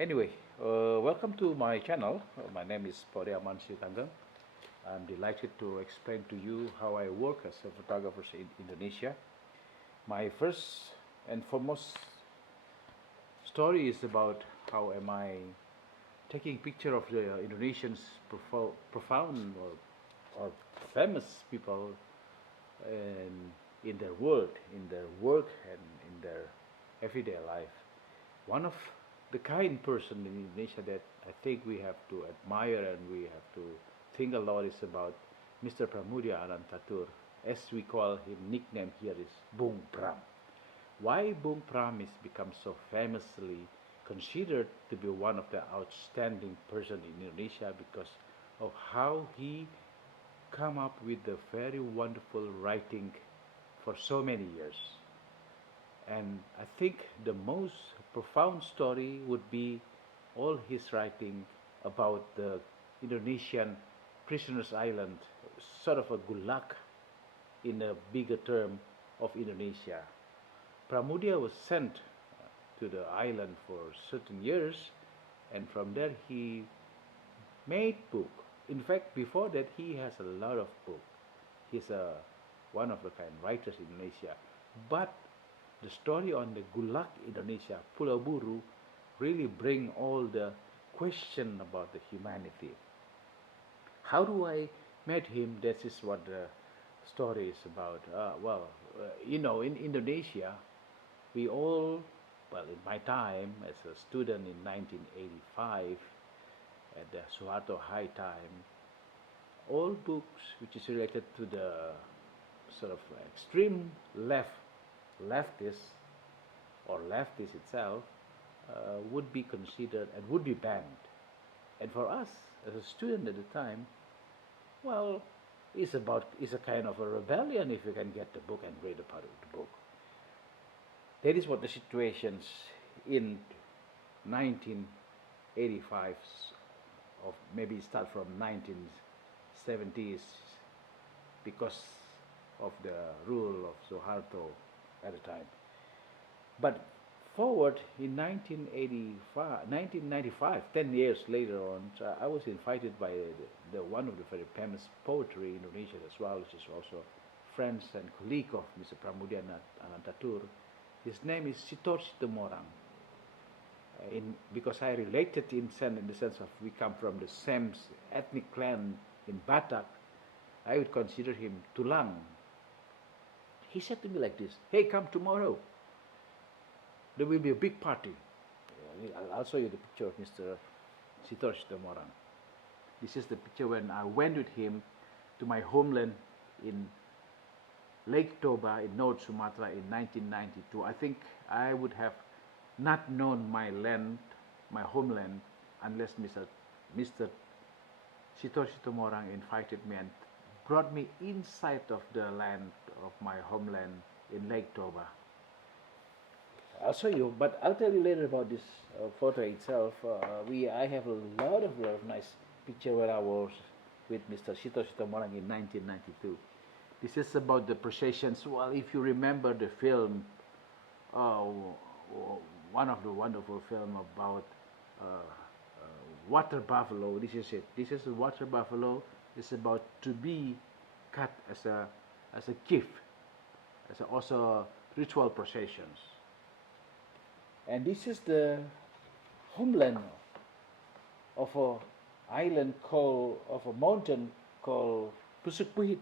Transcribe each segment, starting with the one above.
Anyway, welcome to my channel. My name is Poriaman Sitanggang. I'm delighted to explain to you how I work as a photographer in Indonesia. My first and foremost story is about how am I taking picture of the Indonesians profound or famous people in their world, in their work, and in their everyday life. One of the kind person in Indonesia that I think we have to admire and we have to think a lot is about Mr. Pramoedya Ananta Toer. As we call him, nickname here is Bung Pram. Why Bung Pram is become so famously considered to be one of the outstanding person in Indonesia because of how he come up with the very wonderful writing for so many years. And I think the most profound story would be all his writing about the Indonesian prisoners island, sort of a gulag in a bigger term of Indonesia. Pramoedya was sent to the island for certain years, and from there he made book. In fact, before that he has a lot of book. He's one of the kind writers in Indonesia. But the story on the Gulag Indonesia, Pulau Buru, really bring all the question about the humanity. How do I met him? This is what the story is about. In Indonesia, we all, well, in my time as a student in 1985, at the Suharto High time, all books which is related to the sort of extreme leftist or leftist itself would be considered and would be banned. And for us as a student at the time, well, it's a kind of a rebellion if you can get the book and read a part of the book. That is what the situations in 1985, of maybe start from 1970s, because of the rule of Suharto at the time. But forward in 1995, 10 years later on, I was invited by the one of the very famous poetry in Indonesia as well, which is also friends and colleague of Mr. Pramoedya Ananta Toer. His name is Sitor Situmorang. Because I related in the sense of we come from the same ethnic clan in Batak, I would consider him Tulang. He said to me like this, "Hey, come tomorrow. There will be a big party." I'll show you the picture of Mr. Sitor Situmorang. This is the picture when I went with him to my homeland in Lake Toba in North Sumatra in 1992. I think I would have not known my land, my homeland, unless Mr. Sitor Situmorang invited me and brought me inside of the land of my homeland in Lake Toba. I'll show you, but I'll tell you later about this photo itself. I have a lot of nice picture where I was with Mr. Sitor Situmorang in 1992. This is about the processions. Well, if you remember the film, one of the wonderful film about water buffalo. This is it. This is a water buffalo. It's about to be cut as a gift, also ritual processions. And this is the homeland of a mountain called Pusukuit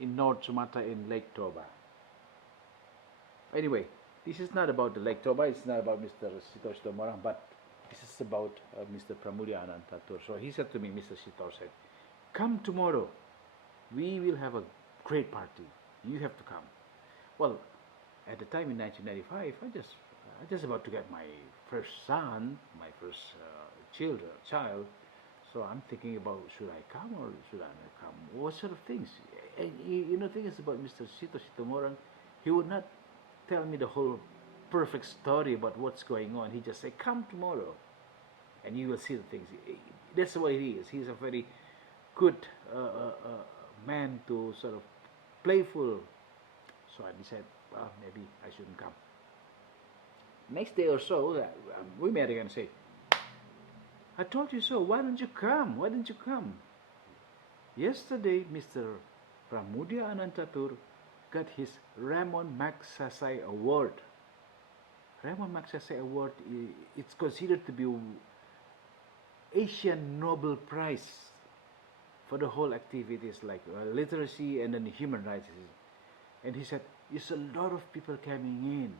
in North Sumatra in Lake Toba. Anyway, this is not about the Lake Toba, it's not about Mr. Sitor Situmorang, but this is about Mr. Pramoedya Ananta Toer. So he said to me, Mr. Sitor said, "Come tomorrow, we will have a great party, you have to come." Well, at the time in 1995, I just about to get my first son, my first child. So I'm thinking about, should I come or should I not come? What sort of things? And the thing is about Mr. Sitor Situmorang, he would not tell me the whole perfect story about what's going on. He just say, "Come tomorrow, and you will see the things." That's what he is. He's a very good man to sort of playful. So I decided, well, maybe I shouldn't come. Next day or so, we met again and say, I told you so, why don't you come? Why didn't you come? Yesterday, Mr. Pramoedya Ananta Toer got his Ramon Magsaysay Award. Ramon Magsaysay Award, it's considered to be Asian Nobel Prize for the whole activities like literacy and then human rights. And he said, there's a lot of people coming in,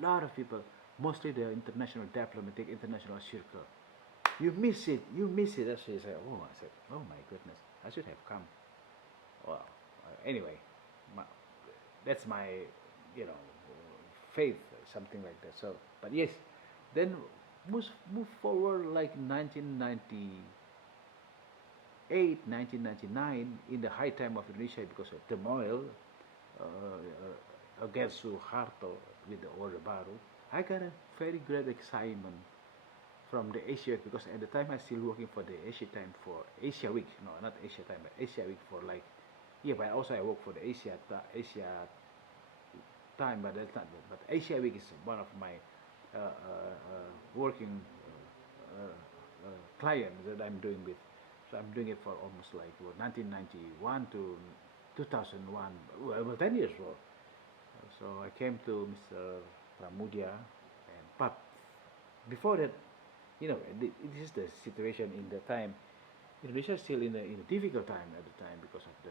a lot of people, mostly the international diplomatic, international circle. You miss it, you miss it. That's what he said. Oh, I said, oh my goodness, I should have come. Well, anyway, that's my, faith, something like that. So, but yes, then move forward like 1998, 1999, in the high time of Indonesia because of turmoil against Suharto with the Order Baru. I got a very great excitement from the Asia Week because at the time I still working for the Asia Time for Asia Week. No, not Asia Time, but Asia Week for like, yeah, but also I work for the Asia Time, but that's not. But Asia Week is one of my working clients that I'm doing with. So I'm doing it for almost like 1991 to 2001, well 10 years old. So I came to Mr. Pramoedya, but before that, this is the situation in the time. Indonesia is still in a difficult time at the time because of the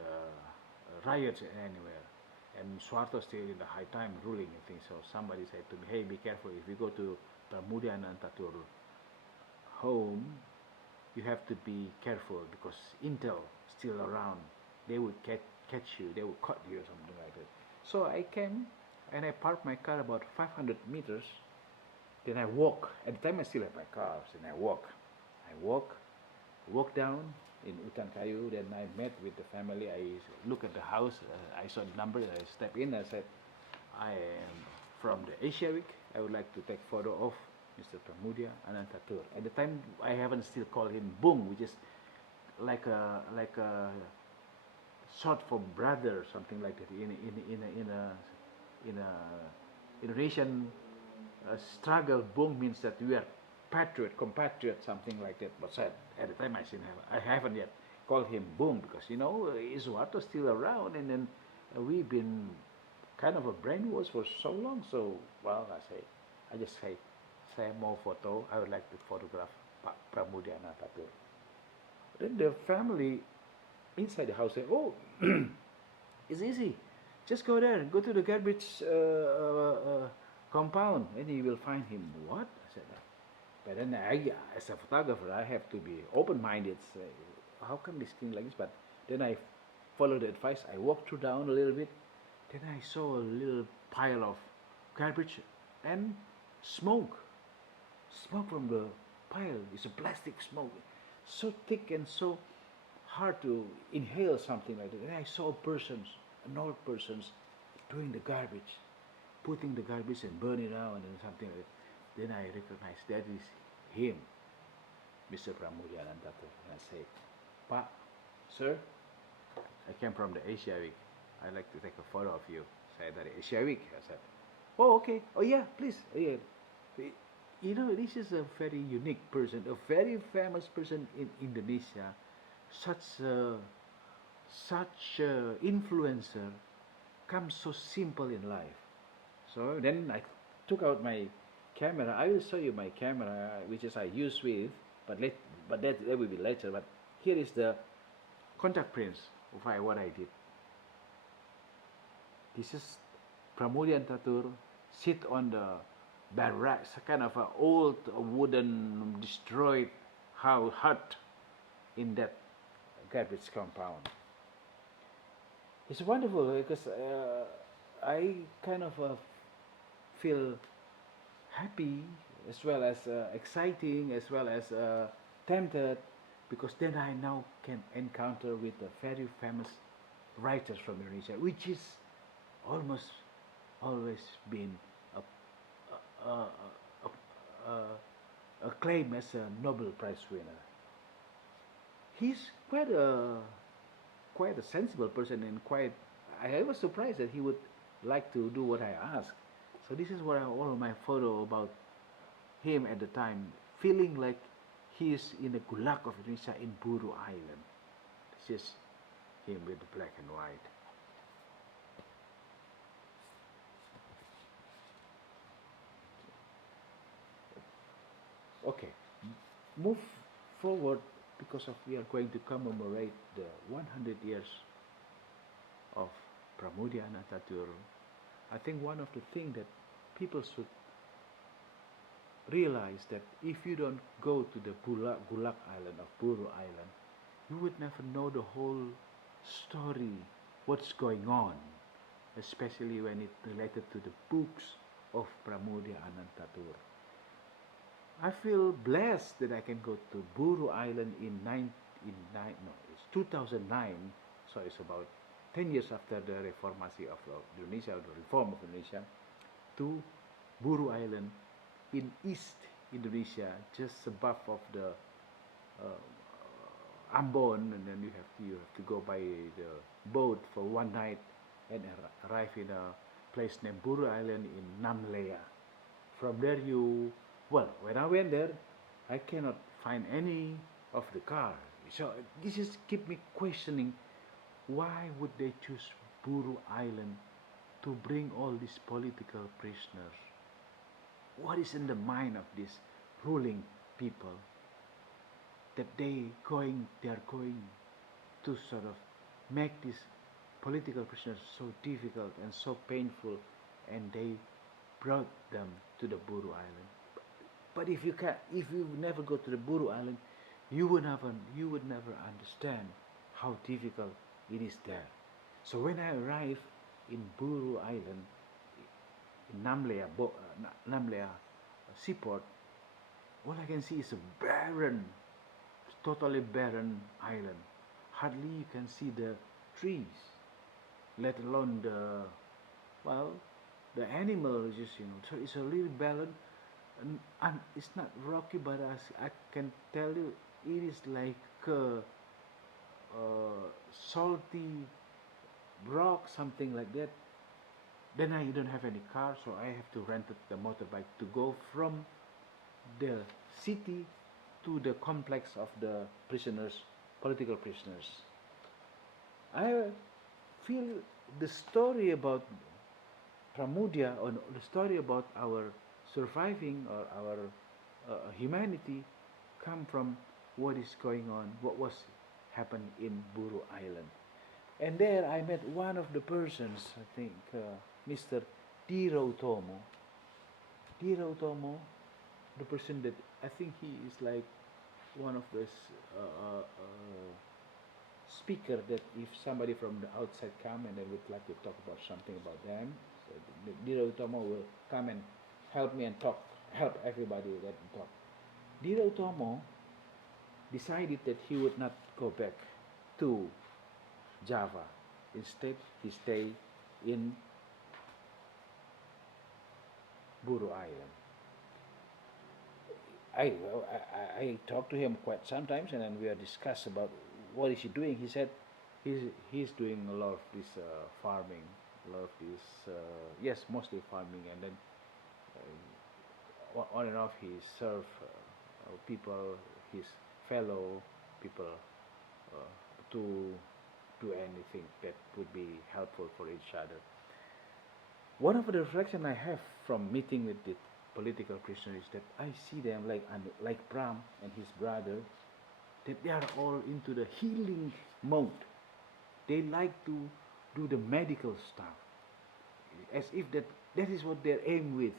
riots anywhere. And Suharto still in the high time ruling and things. So somebody said to me, hey, be careful. If you go to Pramoedya Ananta Toer home, you have to be careful because Intel still around. They would catch you. They would cut you or something like that. So I came and I parked my car about 500 meters. Then I walk. At the time I still have my car. And I walk down in Utan Kayu. Then I met with the family. I look at the house. I saw the number. I step in. I said, I am from the Asia Week. I would like to take photo of Mr. Pramoedya Ananta Toer. At the time, I haven't still called him Bung, which is like a short for brother, something like that. In a Indonesian struggle, Bung means that we are compatriot, something like that. But said at the time I haven't yet called him Bung because Suharto still around, and then we've been kind of a brainwash for so long. So I just say more photo. I would like to photograph Pramoedya Ananta Toer. Then the family inside the house say, oh, it's easy. Just go there, go to the garbage compound, and you will find him. What? I said, but then as a photographer, I have to be open-minded. Say, how come this thing like this? But then I followed the advice. I walked through down a little bit. Then I saw a little pile of garbage and smoke. Smoke from the pile. It's a plastic smoke, so thick and so hard to inhale, something like that. And I saw an old persons, doing the garbage, putting the garbage and burning it out and something like that. Then I recognized that is him, Mr. Pramoedya Ananta Toer. And I say, Pa, sir, I came from the Asia Week. I'd like to take a photo of you. Said that Asia Week. I said, oh, okay. Oh, yeah, please. Yeah. This is a very unique person, a very famous person in Indonesia. Such influencer comes so simple in life. So then I took out my camera. I will show you my camera, which is I use with, but that will be later. But here is the contact prints of what I did. This is Pramoedya Ananta Toer sit on the barracks, kind of an old wooden destroyed hut in that garbage compound. It's wonderful because I kind of feel happy as well as exciting as well as tempted because then I now can encounter with the very famous writers from Indonesia, which is almost always been acclaimed as a Nobel Prize winner. He's quite a sensible person and I was surprised that he would like to do what I asked. So this is what all my photo about him at the time, feeling like he is in the Gulag of Indonesia in Buru Island. This is him with the black and white. Okay, move forward because of we are going to commemorate the 100 years of Pramoedya Ananta Toer. I think one of the things that people should realize that if you don't go to the Gulag Island of Buru Island, you would never know the whole story, what's going on, especially when it related to the books of Pramoedya Ananta Toer. I feel blessed that I can go to Buru Island it's 2009, so it's about 10 years after the reformasi of Indonesia, the reform of Indonesia, to Buru Island in East Indonesia, just above of the Ambon, and then you have to go by the boat for one night and arrive in a place named Buru Island in Namlea. From there when I went there, I cannot find any of the car. So this just keep me questioning, why would they choose Buru Island to bring all these political prisoners? What is in the mind of these ruling people that they are going to sort of make these political prisoners so difficult and so painful, and they brought them to the Buru Island. But if you never go to the Buru Island, you would never understand how difficult it is there. So when I arrived in Buru Island, in Namlea seaport, all I can see is a totally barren island. Hardly you can see the trees, let alone the animals. So it's a little barren, and it's not rocky, but as I can tell you, it is like salty rock, something like that. Then I don't have any car, so I have to rent the motorbike to go from the city to the complex of the political prisoners. I feel the story about Pramoedya, or the story about our surviving or our humanity, come from what is going on, what was happened in Buru Island. And there I met one of the persons, I think, Mr. Diro Utomo. Diro Utomo, the person that I think he is like one of the speaker that if somebody from the outside come and they would like to talk about something about them, so Diro Utomo will come and help me and help everybody that talk. Diro Utomo decided that he would not go back to Java. Instead, he stayed in Buru Island. I talked to him quite sometimes, and then we discussed about what is he doing. He said he's doing a lot of this farming, a lot of this yes, mostly farming, and then on and off he serve people, his fellow people, to do anything that would be helpful for each other. One of the reflections I have from meeting with the political prisoners is that I see them like Pram and his brother, that they are all into the healing mode. They like to do the medical stuff, as if that is what their aim with.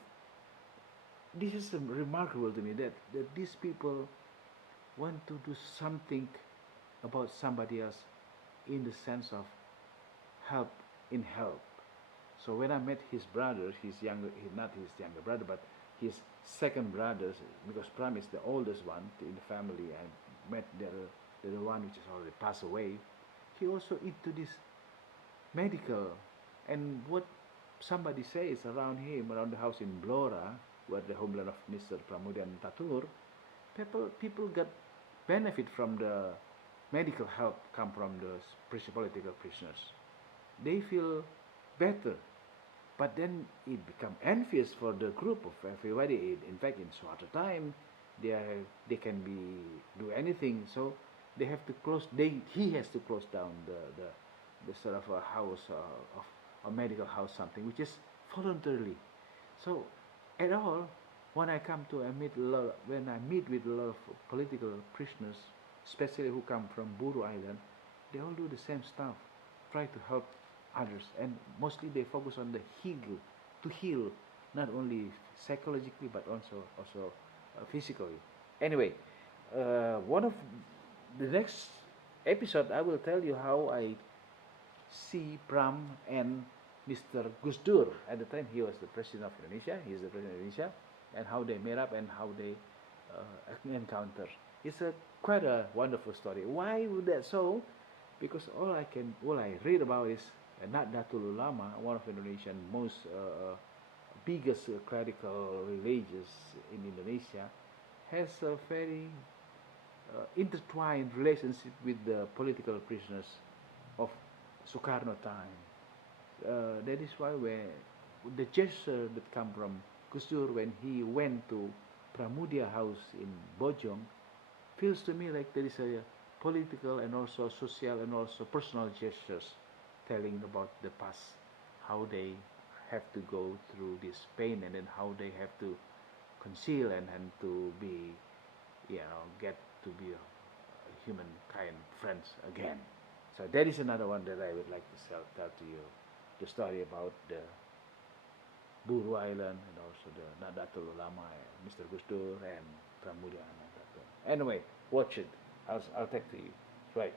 This is remarkable to me that these people want to do something about somebody else in the sense of help. So when I met his brothers, not his younger brother, but his second brothers, because Pram is the oldest one in the family, I met the one which has already passed away. He also into this medical, and what somebody says around him, around the house in Blora, where the homeland of Mr. Pramoedya Ananta Toer, people got benefit from the medical help come from the political prisoners. They feel better. But then it become envious for the group of everybody. In fact, in Suharto time, they can be do anything. So they have to close. He has to close down the sort of a house of a medical house, something which is voluntarily. So at all, when I come to when I meet with a lot of political prisoners, especially who come from Buru Island, they all do the same stuff, try to help others, and mostly they focus on the to heal, not only psychologically but also physically. Anyway, one of the next episode, I will tell you how I see Pram and Mr. Gus Dur. At the time, he was the president of Indonesia. He is the president of Indonesia, and how they met up and how they encounter. It's quite a wonderful story. Why would that so? Because all I read about is Nahdlatul Ulama, one of Indonesian most biggest clerical religious in Indonesia, has a very intertwined relationship with the political prisoners of Sukarno time. That is why the gesture that come from Gus Dur when he went to Pramoedya house in Bojong feels to me like there is a political and also social and also personal gestures telling about the past, how they have to go through this pain and then how they have to conceal and to be, get to be a humankind friends again. So that is another one that I would like to tell to you, the story about the Buru Island and also the Nahdlatul Ulama, Mr. Gus Dur and Pramoedya Ananta Toer. Anyway, watch it. I'll take to you. Right.